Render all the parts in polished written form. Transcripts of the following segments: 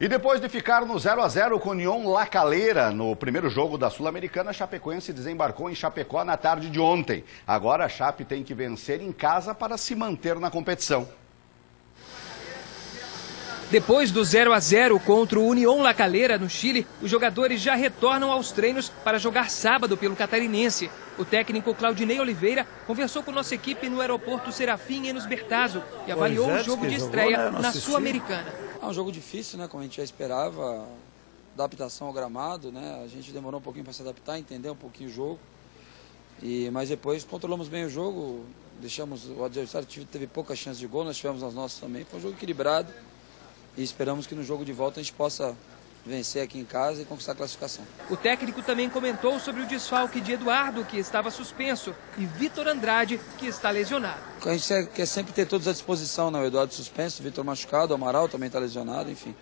E depois de ficar no 0 a 0 com o União La Calera no primeiro jogo da Sul-Americana, a Chapecoense desembarcou em Chapecó na tarde de ontem. Agora a Chape tem que vencer em casa para se manter na competição. Depois do 0 a 0 contra o União La Calera no Chile, os jogadores já retornam aos treinos para jogar sábado pelo Catarinense. O técnico Claudinei Oliveira conversou com nossa equipe no aeroporto Serafim Enos Bertazzo e avaliou o jogo de estreia na Sul-Americana. É um jogo difícil, né? Como a gente já esperava, adaptação ao gramado, né? A gente demorou um pouquinho para se adaptar, entender um pouquinho o jogo. Mas depois controlamos bem o jogo, deixamos o adversário teve poucas chances de gol, nós tivemos as nossas também. Foi um jogo equilibrado e esperamos que no jogo de volta a gente possa vencer aqui em casa e conquistar a classificação. O técnico também comentou sobre o desfalque de Eduardo, que estava suspenso, e Vitor Andrade, que está lesionado. A gente quer sempre ter todos à disposição, né? O Eduardo suspenso, o Vitor machucado, o Amaral também está lesionado, enfim.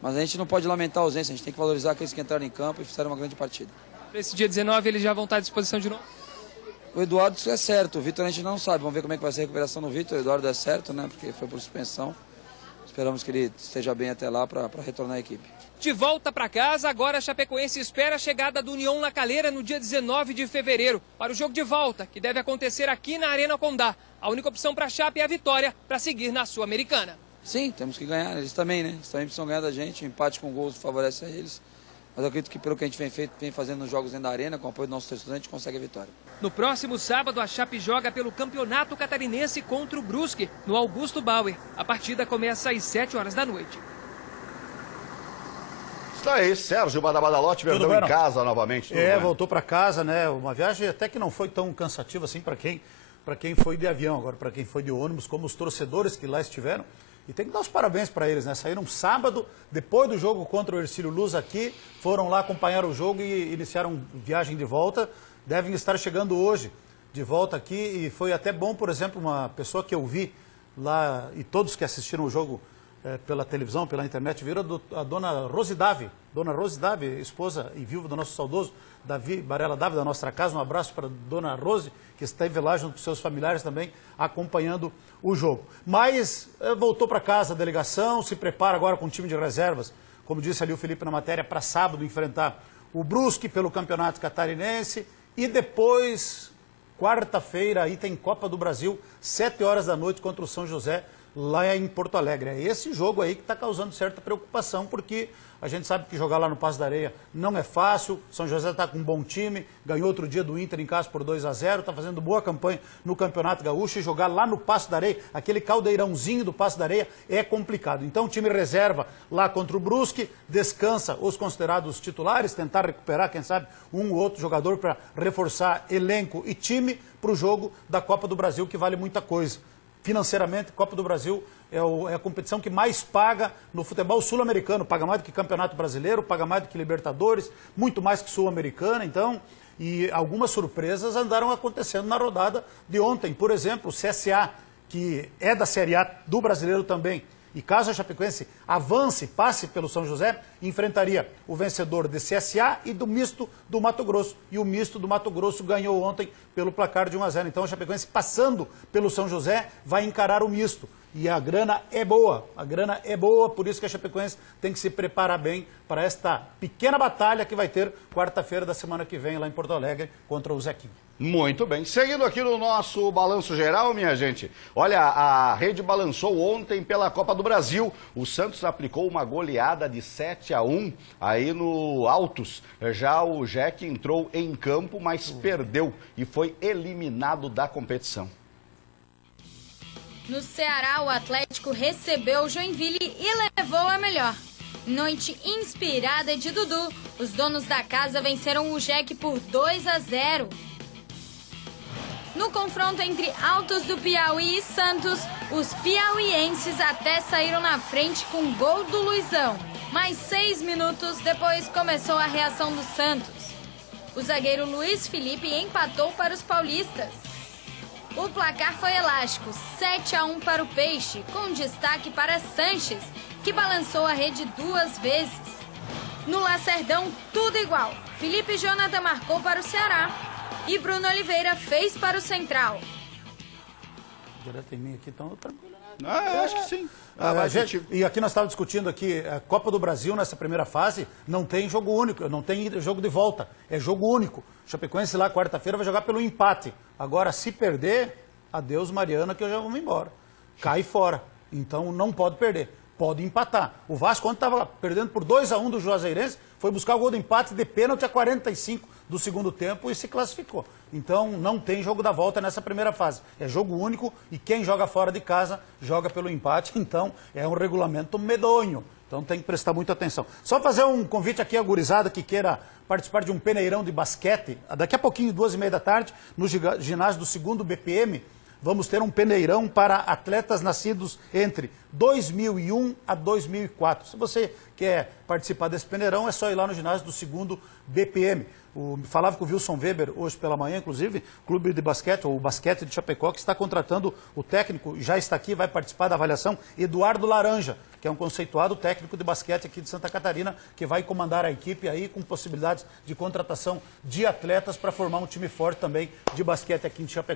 Mas a gente não pode lamentar a ausência, a gente tem que valorizar aqueles que entraram em campo e fizeram uma grande partida. Para esse dia 19 eles já vão estar à disposição de novo? O Eduardo é certo, o Vitor a gente não sabe, vamos ver como é que vai ser a recuperação no Vitor. O Eduardo é certo, né? Porque foi por suspensão. Esperamos que ele esteja bem até lá para retornar à equipe. De volta para casa, agora a Chapecoense espera a chegada do União La Calera no dia 19 de fevereiro para o jogo de volta, que deve acontecer aqui na Arena Condá. A única opção para a Chape é a vitória para seguir na Sul-Americana. Sim, temos que ganhar, eles também, né? Eles também precisam ganhar da gente, o empate com gols favorece a eles. Mas eu acredito que pelo que a gente vem fazendo nos jogos dentro da Arena, com o apoio do nosso torcedor, a gente consegue a vitória. No próximo sábado, a Chape joga pelo Campeonato Catarinense contra o Brusque, no Augusto Bauer. A partida começa às 7 horas da noite. Isso aí, Sérgio Badabadalote, Verdão em casa novamente. Voltou para casa, né? Uma viagem até que não foi tão cansativa assim para quem foi de avião, agora para quem foi de ônibus, como os torcedores que lá estiveram. E tem que dar os parabéns para eles, né? Saíram sábado, depois do jogo contra o Hercílio Luz aqui, foram lá acompanhar o jogo e iniciaram viagem de volta. Devem estar chegando hoje de volta aqui e foi até bom, por exemplo, uma pessoa que eu vi lá e todos que assistiram o jogo pela televisão, pela internet, viram a dona Rosidave. Dona Rosidave, esposa e viúva do nosso saudoso Davi Barella Dávila, da nossa casa. Um abraço para a dona Rose, que esteve lá junto com seus familiares também, acompanhando o jogo. Mas voltou para casa a delegação, se prepara agora com o time de reservas, como disse ali o Felipe na matéria, para sábado enfrentar o Brusque pelo Campeonato Catarinense. E depois, quarta-feira, aí tem Copa do Brasil, 7 horas da noite contra o São José, lá em Porto Alegre. É esse jogo aí que está causando certa preocupação, porque a gente sabe que jogar lá no Passo da Areia não é fácil. São José está com um bom time, ganhou outro dia do Inter em casa por 2 a 0, está fazendo boa campanha no Campeonato Gaúcho, e jogar lá no Passo da Areia, aquele caldeirãozinho do Passo da Areia, é complicado. Então o time reserva lá contra o Brusque, descansa os considerados titulares, tentar recuperar, quem sabe, um ou outro jogador para reforçar elenco e time para o jogo da Copa do Brasil, que vale muita coisa. Financeiramente, Copa do Brasil é a competição que mais paga no futebol sul-americano. Paga mais do que Campeonato Brasileiro, paga mais do que Libertadores, muito mais que Sul-Americana. Então, e algumas surpresas andaram acontecendo na rodada de ontem. Por exemplo, o CSA, que é da Série A do Brasileiro também, e caso a Chapecoense avance, passe pelo São José, enfrentaria o vencedor de CSA e do misto do Mato Grosso. E o misto do Mato Grosso ganhou ontem pelo placar de 1 a 0. Então a Chapecoense, passando pelo São José, vai encarar o misto. E a grana é boa, por isso que a Chapecoense tem que se preparar bem para esta pequena batalha que vai ter quarta-feira da semana que vem lá em Porto Alegre contra o Zequinha. Muito bem. Seguindo aqui no nosso balanço geral, minha gente. Olha, a rede balançou ontem pela Copa do Brasil. O Santos aplicou uma goleada de 7 a 1 aí no Altos. Já o Jack entrou em campo, mas perdeu e foi eliminado da competição. No Ceará, o Atlético recebeu o Joinville e levou a melhor. Noite inspirada de Dudu, os donos da casa venceram o Jack por 2 a 0. No confronto entre Altos do Piauí e Santos, os piauienses até saíram na frente com o gol do Luizão. Mas 6 minutos depois começou a reação do Santos. O zagueiro Luiz Felipe empatou para os paulistas. O placar foi elástico, 7 a 1 para o Peixe, com destaque para Sanches, que balançou a rede 2 vezes. No Lacerdão, tudo igual. Felipe Jonathan marcou para o Ceará e Bruno Oliveira fez para o Central. Direto em mim aqui, então tranquilo. Eu acho que sim. E aqui nós estávamos discutindo aqui, a Copa do Brasil nessa primeira fase não tem jogo único, não tem jogo de volta, é jogo único. O Chapecoense lá quarta-feira vai jogar pelo empate. Agora, se perder, adeus Mariana, que eu já vou embora. Cai fora. Então não pode perder. Pode empatar. O Vasco, quando estava perdendo por 2-1 do Juazeirense, foi buscar o gol de empate de pênalti a 45 do segundo tempo e se classificou. Então não tem jogo da volta nessa primeira fase. É jogo único e quem joga fora de casa joga pelo empate. Então é um regulamento medonho. Então tem que prestar muita atenção. Só fazer um convite aqui à gurizada que queira participar de um peneirão de basquete. Daqui a pouquinho, 2h30 da tarde, no ginásio do 2º BPM, vamos ter um peneirão para atletas nascidos entre 2001 a 2004. Se você quer participar desse peneirão, é só ir lá no ginásio do 2º BPM. Falava com o Wilson Weber hoje pela manhã, inclusive, clube de basquete, ou o basquete de Chapecó, que está contratando o técnico, já está aqui, vai participar da avaliação, Eduardo Laranja, que é um conceituado técnico de basquete aqui de Santa Catarina, que vai comandar a equipe aí com possibilidades de contratação de atletas para formar um time forte também de basquete aqui em Chapecó.